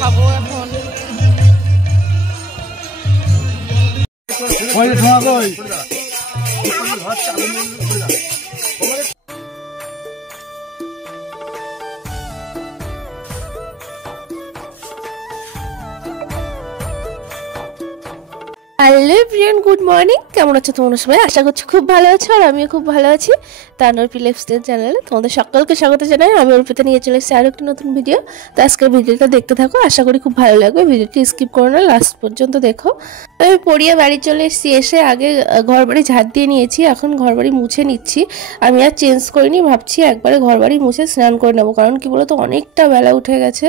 খাবো এখন। Hello everyone, good morning. কেমন আছো তোমরা সবাই? আশা করছি খুব ভালো আছো, আর আমিও খুব ভালো আছি। তানোর লাইফস্টাইল চ্যানেলে তোমাদের সকলকে স্বাগত জানাই। আমি অর্পিতা নিয়ে চলে এসেছি আরও একটি নতুন ভিডিও। তো আজকের ভিডিওটা দেখতে থাকো, আশা করি খুব ভালো লাগবে। ভিডিওটি স্কিপ করো না, লাস্ট পর্যন্ত দেখো। আমি পড়িয়ে বাড়ি চলে এসেছি, এসে আগে ঘর বাড়ি ঝাড় দিয়ে নিয়েছি, এখন ঘর বাড়ি মুছে নিচ্ছি। আমি আর চেঞ্জ করিনি, ভাবছি একবারে ঘর বাড়ি মুছে স্নান করে নেবো, কারণ কি বলতো অনেকটা বেলা উঠে গেছে,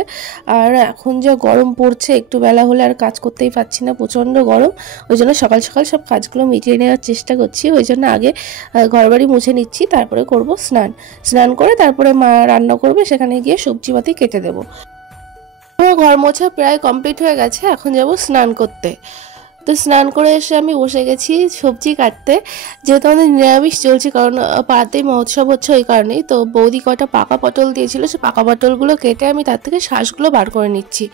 আর এখন যা গরম পড়ছে, একটু বেলা হলে আর কাজ করতেই পারছি না, প্রচণ্ড গরম। ওই জন্য সকাল সকাল সব কাজগুলো মিটিয়ে নেওয়ার চেষ্টা করছি। ওই জন্য আগে ঘরবাড়ি মুছে নিচ্ছি, তারপরে করব স্নান। স্নান করে তারপরে মা রান্না করবে, সেখানে গিয়ে সবজিপাতি কেটে দেবো। ঘর মোছা প্রায় কমপ্লিট হয়ে গেছে, এখন যাব স্নান করতে। তো স্নান করে এসে আমি বসে গেছি সবজি কাটতে, যেহেতু আমাদের নিরামিষ চলছে, কারণ পাড়াতেই মহোৎসব হচ্ছে, ওই কারণেই। তো বৌদি কটা পাকা পটল দিয়েছিল, সে পাকা পটলগুলো কেটে আমি তার থেকে শাঁসগুলো বার করে নিচ্ছি।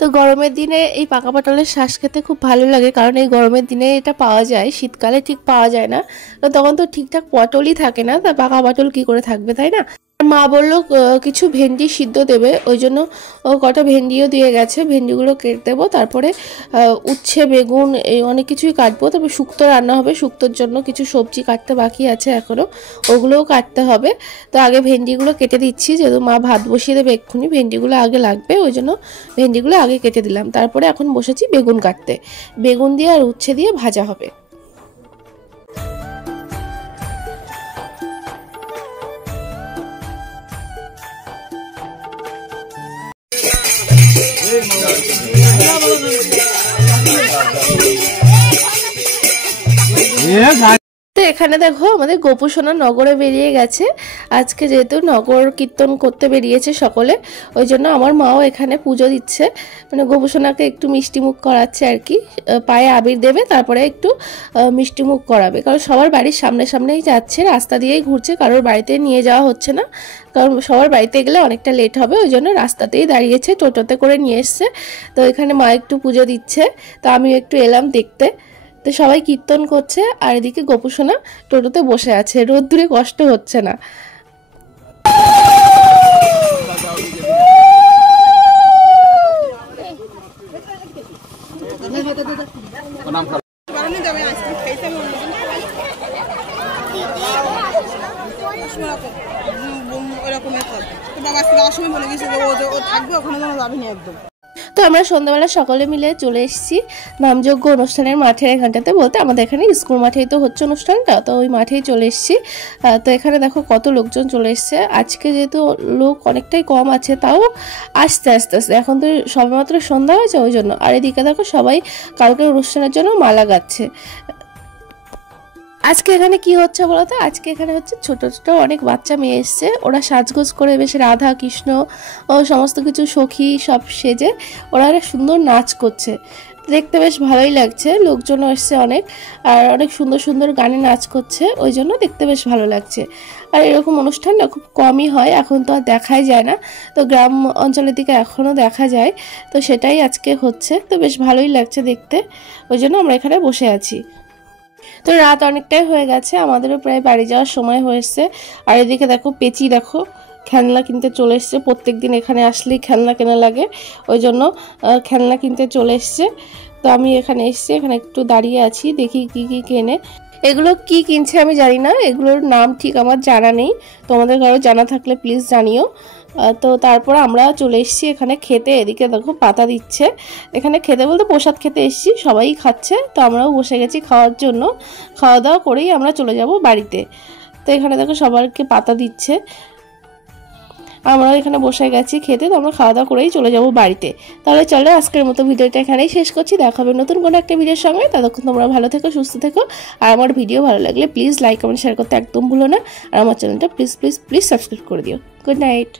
তো গরমের দিনে এই পাকা পটলের শাঁস খেতে খুব ভালো লাগে, কারণ এই গরমের দিনে এটা পাওয়া যায়, শীতকালে ঠিক পাওয়া যায় না। তো তখন তো ঠিকঠাক পটলই থাকে না, তা পাকা পটল কি করে থাকবে, তাই না? মা বললো কিছু ভেন্ডি সিদ্ধ দেবে, ওই জন্য কটা ভেন্ডিও দিয়ে গেছে, ভেন্ডিগুলো কেটে দেবো। তারপরে উচ্ছে, বেগুন, এই অনেক কিছুই কাটবো। তারপরে শুক্তো রান্না হবে, শুক্তোর জন্য কিছু সবজি কাটতে বাকি আছে এখনও, ওগুলোও কাটতে হবে। তো আগে ভেন্ডিগুলো কেটে দিচ্ছি, যেহেতু মা ভাত বসিয়ে দেবে এক্ষুনি, ভেন্ডিগুলো আগে লাগবে, ওই জন্য ভেন্ডিগুলো আগে কেটে দিলাম। তারপরে এখন বসেছি বেগুন কাটতে, বেগুন দিয়ে আর উচ্ছে দিয়ে ভাজা হবে। তো এখানে দেখো আমাদের গোপু সোনা নগরে বেরিয়ে গেছে আজকে, যেহেতু নগর কীর্তন করতে বেরিয়েছে সকলে, ওই জন্য আমার মাও এখানে পুজো দিচ্ছে, মানে গোপু সোনাকে একটু মিষ্টি মুখ করাচ্ছে আর কি, পায়ে আবির দেবে, তারপরে একটু মিষ্টি মুখ করাবে, কারণ সবার বাড়ির সামনে সামনেই যাচ্ছে, রাস্তা দিয়েই ঘুরছে, কারোর বাড়িতে নিয়ে যাওয়া হচ্ছে না, কারণ সবার বাড়িতে গেলে অনেকটা লেট হবে, ওই জন্য রাস্তাতেই দাঁড়িয়েছে, টোটোতে করে নিয়ে এসছে। তো এখানে মা একটু পুজো দিচ্ছে, তো আমিও একটু এলাম দেখতে। তো সবাই কীর্তন করছে, আর এদিকে গোপু সোনা টোটোতে বসে আছে, রোদ্দুরে কষ্ট হচ্ছে না। তো আমরা সন্ধ্যাবেলা সকলে মিলে চলে এসেছি নামযজ্ঞ অনুষ্ঠানের মাঠের এখানটাতে, বলতে আমাদের এখানে স্কুল মাঠেই তো হচ্ছে অনুষ্ঠানটা, তো ওই মাঠেই চলে এসেছি। তো এখানে দেখো কত লোকজন চলে এসছে আজকে, যেহেতু লোক অনেকটাই কম আছে, তাও আস্তে আস্তে আস্তে, এখন তো সবেমাত্র সন্ধ্যা হয়েছে ওই জন্য। আর এদিকে দেখো সবাই কালকের অনুষ্ঠানের জন্য মালা গাচ্ছে। আজকে এখানে কি হচ্ছে বলতো, আজকে এখানে হচ্ছে ছোট ছোট অনেক বাচ্চা মেয়ে এসছে, ওরা সাজগোজ করে বেশ রাধা কৃষ্ণ ও সমস্ত কিছু সখী সব সেজে ওরা সুন্দর নাচ করছে, দেখতে বেশ ভালোই লাগছে। লোকজনও এসছে অনেক, আর অনেক সুন্দর সুন্দর গানে নাচ করছে, ওই জন্য দেখতে বেশ ভালো লাগছে। আর এরকম অনুষ্ঠান না খুব কমই হয়, এখন তো আর দেখাই যায় না, তো গ্রাম অঞ্চলের দিকে এখনও দেখা যায়, তো সেটাই আজকে হচ্ছে, তো বেশ ভালোই লাগছে দেখতে, ওই জন্য আমরা এখানে বসে আছি। তো রাত অনেকটাই হয়ে গেছে, আমাদেরও প্রায় বাড়ি যাওয়ার সময় হয়েছে। আর এদিকে দেখো পেঁচি দেখো খেলনা কিনতে চলে এসছে, প্রত্যেক দিন এখানে আসলেই খেলনা কেনা লাগে, ওই জন্য খেলনা কিনতে চলে এসছে। তো আমি এখানে এসছি, এখানে একটু দাঁড়িয়ে আছি, দেখি কি কি কেনে। এগুলো কি কিনছে আমি জানি না, এগুলোর নাম ঠিক আমার জানা নেই, তোমাদের কারো জানা থাকলে প্লিজ জানিও। তো তারপর আমরা চলে এসেছি এখানে খেতে, এদিকে দেখো পাতা দিচ্ছে, এখানে খেতে বলতে প্রসাদ খেতে এসেছি, সবাই খাচ্ছে, তো আমরাও বসে গেছি খাওয়ার জন্য। খাওয়া দাওয়া করেই আমরা চলে যাব বাড়িতে। তো এখানে দেখো সবাইকে পাতা দিচ্ছে, আমরাও এখানে বসে গেছি খেতে, তো আমরা খাওয়া দাওয়া করেই চলে যাব বাড়িতে। তাহলে চলো আজকের মতো ভিডিওটা এখানেই শেষ করছি, দেখা হবে নতুন কোনো একটা ভিডিওর সঙ্গে। ততক্ষণ তোমরা ভালো থেকো, সুস্থ থেকো, আর আমার ভিডিও ভালো লাগলে প্লিজ লাইক কমেন্ট শেয়ার করতে একদম ভুলো না, আর আমার চ্যানেলটা প্লিজ প্লিজ প্লিজ সাবস্ক্রাইব করে দিও। Good night.